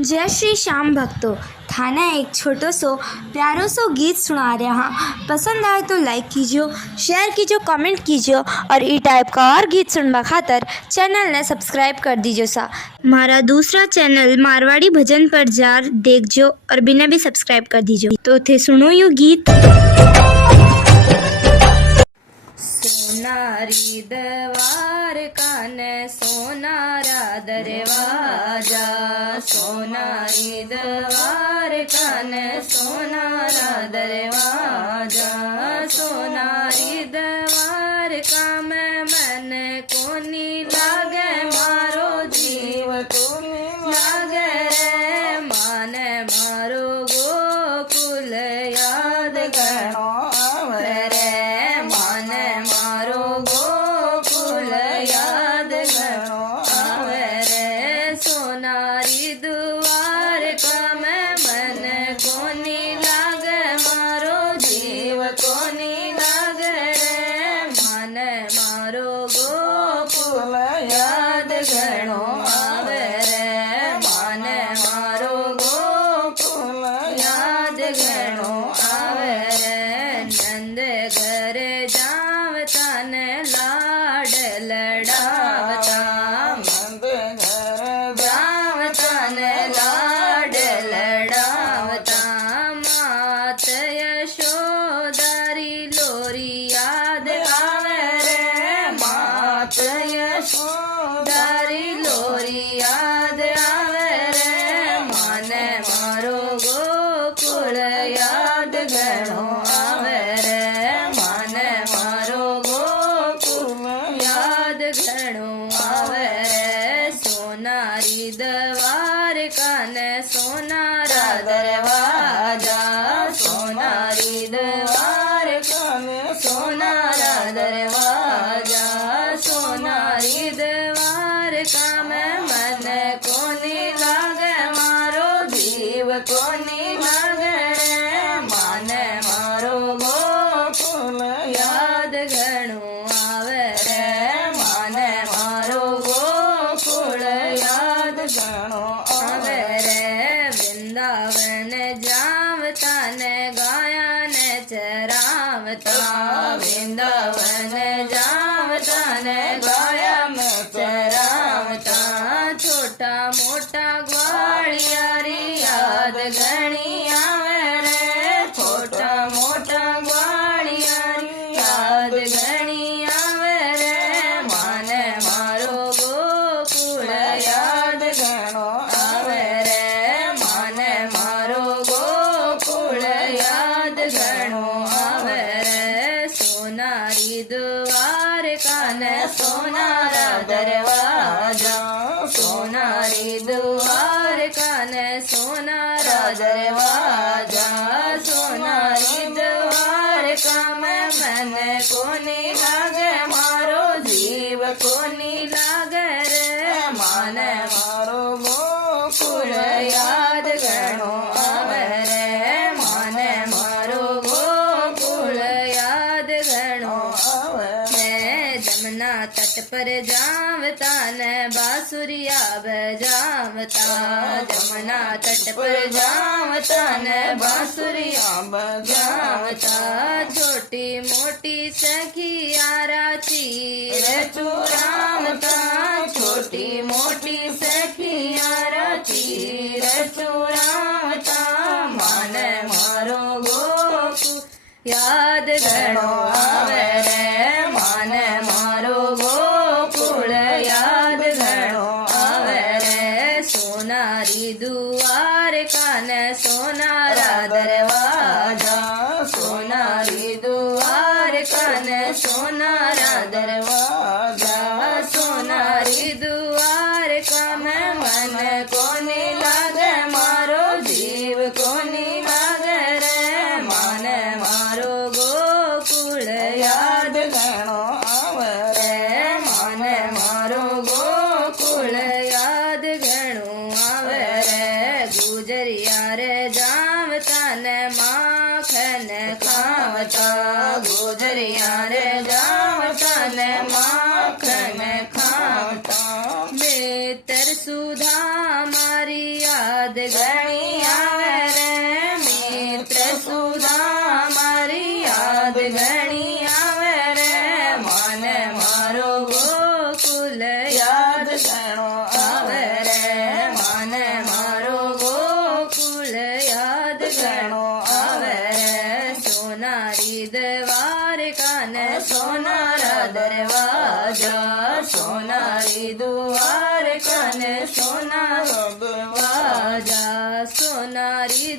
जय श्री श्याम भक्तों, थाना एक छोटो सो प्यारो सो गीत सुना रहे हाँ। पसंद आए तो लाइक कीजिए, शेयर कीजिए, कमेंट कीजिए और ई टाइप का और गीत सुनवा खातर चैनल ने सब्सक्राइब कर दीजिए सा। मारा दूसरा चैनल मारवाड़ी भजन पर जार देखजो और बिना भी सब्सक्राइब कर दीजिए। तो थे सुनो यो गीत। सोनारी दरबार काने सोनारा दरवाजा, सोनारी दरबार काने सोनारा दरवाजा, सोनारी दरबार का में मन कोनी लागे मारो जीव कोनी लागे रे माने मारो गोकुल याद करो रे माने मारो गोकुल याद करो आवे रे सोनारी दुआर का में मन कोनी लागे मारो जीव कोनी लागे रे माने मारो गोकुल याद करो आवे रे माने मारो गोकुल याद करो आवे रे नंद घर जावता ने लाड लड़ावता, नंद घर जावता ने लाड लड़ावता, मात यशोदारी लोरी याद आवे रे मात यशोदारी लोरी याद आवे रे माने मारो गोकुल याद घणो आवे रे माने मारो गोकुल याद घणो आवे रे सोनारी दरबार काने सोनारा दरवाजा, सोनारी दरबार काने सोनारा दरवाजा, सोनारी दरबार का में मन कोनी लागे मारो जीव कोनी लागे रे माने मारो गोकुल याद घणो आवे रे माने मारो गोकुल याद घणो आवे रे वृंदावन जावता ने गाया ने चरावता, वृंदावन जावता ने गाया ने चरावता, छोटा मोटा ग्वालियारी याद घणी आवे रे छोटा मोटा ग्वालियारी याद घणी आवे रे माने मारो गोकुल याद घणो आवे रे माने मारो गोकुल याद घणो आवे रे सोनारी दुआर काने सोनारा दरवाजा, सोनारी दुआर काने सोनारा दरवाजा, सोनारी दुआर का में मन कोनी लागे मारो जीव कोनी लागे रे माने मारो गोकुल याद घणो आवे रे माने मारो गोकुल याद घणो आवे मैं जमुना तट पर जावता ने बांसुरिया बजावता, जमुना तट पर जावता ने बांसुरिया बजावता, छोटी मोटी सखियारा चीर चुरावता, छोटी मोटी सखियारा चीर चुरावता, माने मारो गोकुल याद घणो आवे रे माने मारो गोकुल याद घणो आवे रे सोनारी दुआर काने सोनारा दरवाजा, सोनारी दुआर काने सोनारा दरवाजा, सोनारी दुआर का में मन कोनी लागे मारो जीव कोनी लागे रे माने मारो गोकुल याद घणो आवे रे माने मारो गोकुल याद घणो आवे रे गुजरिया रे जावता ने माखन खावता, गुजरिया रे जावता ने माखन खावता, बेतर सुधा मारी याद યાદ ઘણી આવે રે મિત્ર સુધા મારી યાદ ઘણી આવે રે મને મારો ગોકુલ યાદ ઘણો આવે રે મને મારો ગોકુલ યાદ ઘણો આવે રે સોનારી દ્વારકાને સોનારા દરવાજા સોનારી દ્વારકાને સોનારા દરવાજા સોનારી